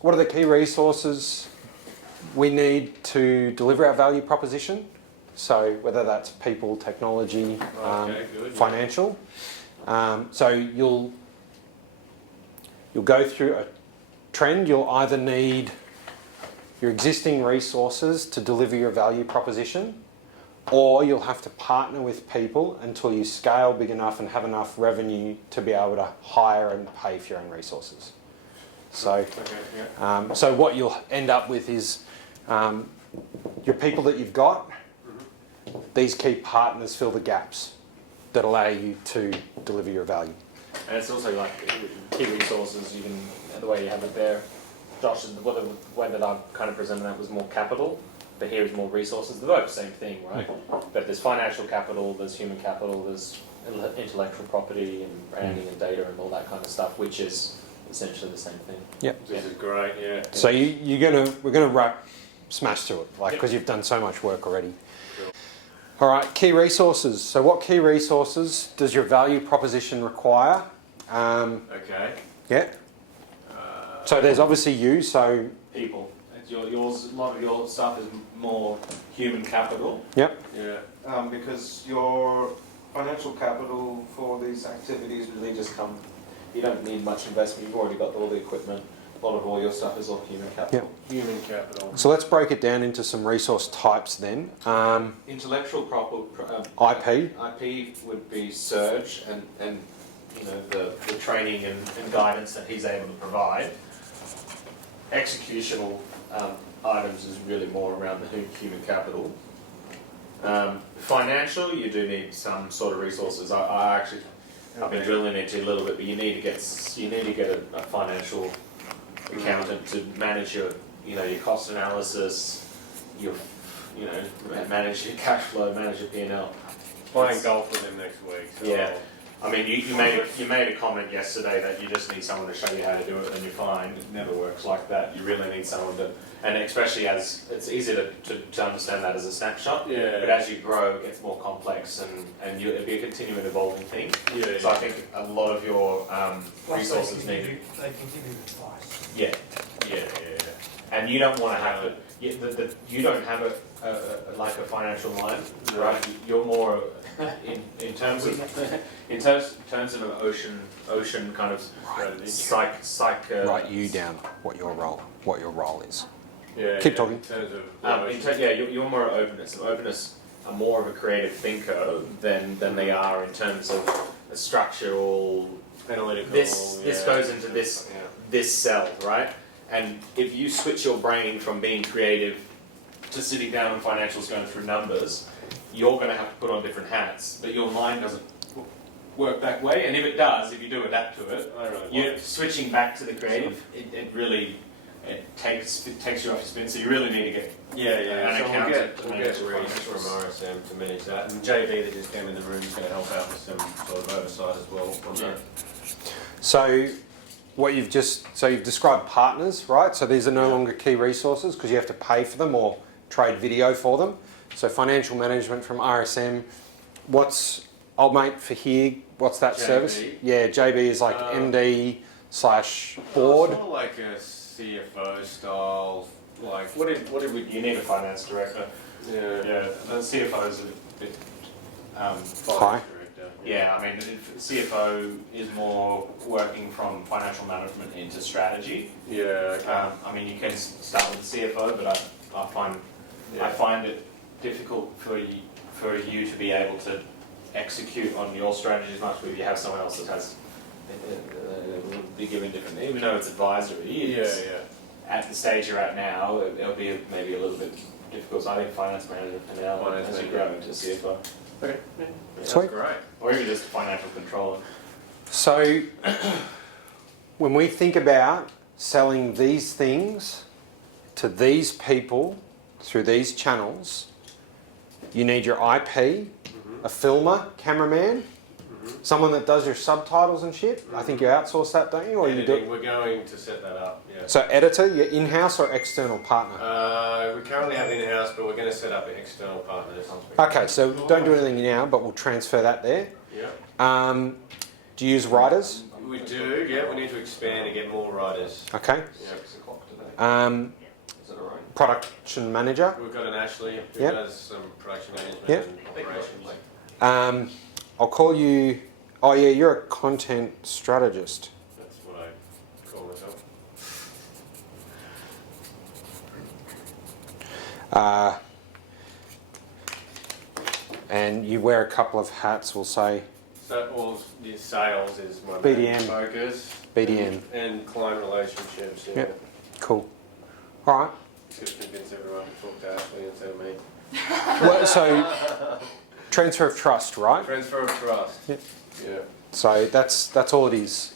what are the key resources we need to deliver our value proposition? So whether that's people, technology, financial. So you'll go through a trend. You'll either need your existing resources to deliver your value proposition, or you'll have to partner with people until you scale big enough and have enough revenue to be able to hire and pay for your own resources. So, so what you'll end up with is your people that you've got, these key partners fill the gaps that allow you to deliver your value. And it's also like key resources, you can, the way you have it there, Josh, the way that I've kind of presented that was more capital, but here is more resources. They're both the same thing, right? But there's financial capital, there's human capital, there's intellectual property and branding and data and all that kind of stuff, which is essentially the same thing. Yep. This is great, yeah. So we're gonna smash through it, like, because you've done so much work already. Sure. All right, key resources. So what key resources does your value proposition require? Okay. Yeah. So there's obviously you, so... People. Yours, a lot of your stuff is more human capital. Yep. Yeah. Because your financial capital for these activities really just come. You don't need much investment, you've already got all the equipment. A lot of all your stuff is all human capital. Yep. Human capital. So let's break it down into some resource types then. Intellectual IP. IP would be Serge and you know the training and guidance that he's able to provide. Executional items is really more around the human capital. Financial, you do need some sort of resources. I've been drilling into a little bit, but you need to get a financial accountant to manage your cost analysis, manage your cash flow, manage your P&L. Playing golf with him next week. So yeah. I mean, you made a comment yesterday that you just need someone to show you how to do it and you're fine. It never works like that. You really need someone to, and especially as it's easy to understand that as a snapshot. Yeah. But as you grow, it gets more complex and it'll be a continuing evolving thing. Yeah. So I think a lot of your resources need. They continue to price. Yeah. Yeah. And you don't want to have it. You don't have a financial mind, right? You're more in terms of an ocean kind of psych. Write you down what your role is. Yeah. Keep talking. In terms of you're more openness. Openness are more of a creative thinker than they are in terms of a structural. analytical. This goes into this cell, right? And if you switch your brain from being creative to sitting down on financials going through numbers, you're going to have to put on different hats, but your mind doesn't work that way. And if it does, if you do adapt to it, you're switching back to the creative. It really takes you off your spin. So you really need to get an accountant. We'll get Reece from RSM to manage that, and JB that just came in the room is going to help out with some sort of oversight as well from that. So you've described partners, right? So these are no longer key resources because you have to pay for them or trade video for them. So financial management from RSM. What's old mate for here? What's that JB. Service? Yeah, JB is like MD/board. Sort of like a CFO style. Like What did we? You need a finance director. yeah. Yeah, the CFO is a bit. High. Yeah, I mean, CFO is more working from financial management into strategy. Yeah. Okay. I mean, you can start with the CFO, but I find it difficult for you to be able to execute on your strategy as much if you have someone else that has be given different, even though it's advisory. At the stage you're at now, it'll be maybe a little bit difficult. So I think finance manager for now, as you grow into CFO. Okay. Sweet. That's great. Or even just financial controller. So when we think about selling these things to these people through these channels, you need your IP, a filmer, cameraman, someone that does your subtitles and shit. I think you outsource that, don't you? Or you do? We're going to set that up. Yeah. So editor, you're in-house or external partner? We currently have in-house, but we're going to set up an external partner this month. Okay, so don't do anything now, but we'll transfer that there. Yeah. Do you use writers? We do. Yeah. We need to expand and get more writers. Okay. Yeah. Is that all right? Production manager. We've got an Ashley who Yep. does some production management Yep. and operations. I'll call you. Oh yeah, you're a content strategist. That's what I call myself. And you wear a couple of hats. We'll say So, well, the sales is my BDM. main focus. BDM. And client relationships. Yeah. Yep. Cool. All right. Just convince everyone to talk to Ashley instead of me. Well, so transfer of trust, right? Transfer of trust. Yep. Yeah. So that's all it is.